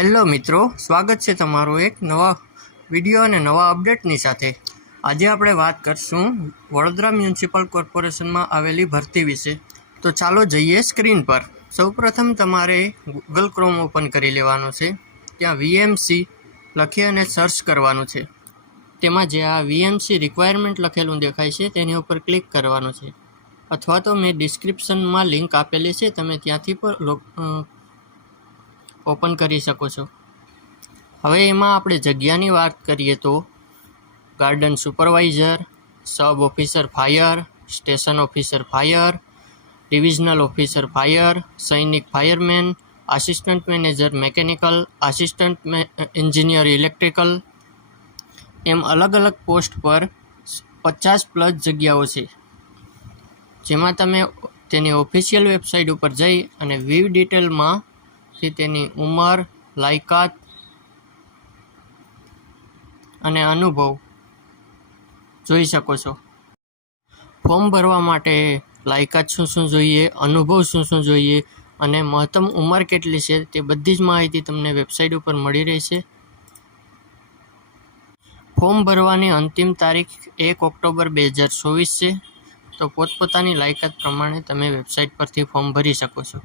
Hello મિત્રો, સ્વાગત છે તમારું એક નવા વિડીયો અને નવા અપડેટની સાથે। આજે આપણે વાત કરશું વડોદરા મ્યુનિસિપલ કોર્પોરેશનમાં આવેલી ભરતી વિશે। તો ચાલો જઈએ સ્ક્રીન પર। સૌપ્રથમ તમારે ગૂગલ ક્રોમ ઓપન કરી લેવાનું છે। ત્યાં વીએમસી લખી અને સર્ચ કરવાનું છે। તેમાં જે આ વીએમસી રિક્વાયરમેન્ટ લખેલું દેખાય છે તેની ઉપર ક્લિક કરવાનું છે, અથવા તો મેં ડિસ્ક્રિપ્શનમાં લિંક આપેલી છે, તમે ત્યાંથી પણ ઓપન કરી શકો છો। હવે એમાં આપણે જગ્યાની વાત કરીએ તો garden supervisor, sub officer fire, station officer fire, divisional officer fire, સૈનિક fireman, assistant manager mechanical, assistant engineer electrical, એમ અલગ અલગ પોસ્ટ પર 50+ જગ્યાઓ છે, જેમાં તમે તેની ઓફિશિયલ વેબસાઇટ ઉપર જઈ અને વ્યૂ ડિટેલમાં તેની ઉંમર, લાયકાત અને અનુભવ જોઈ શકો છો। ફોર્મ ભરવા માટે લાયકાત શું જોઈએ, અનુભવ શું જોઈએ અને મહત્તમ ઉંમર કેટલી છે તે બધી જ માહિતી તમને વેબસાઇટ ઉપર મળી રહેશે। ફોર્મ ભરવાની અંતિમ તારીખ 1 ઓક્ટોબર 2024 છે। તો પોતપોતાની લાયકાત પ્રમાણે તમે વેબસાઇટ પરથી ફોર્મ ભરી શકો છો।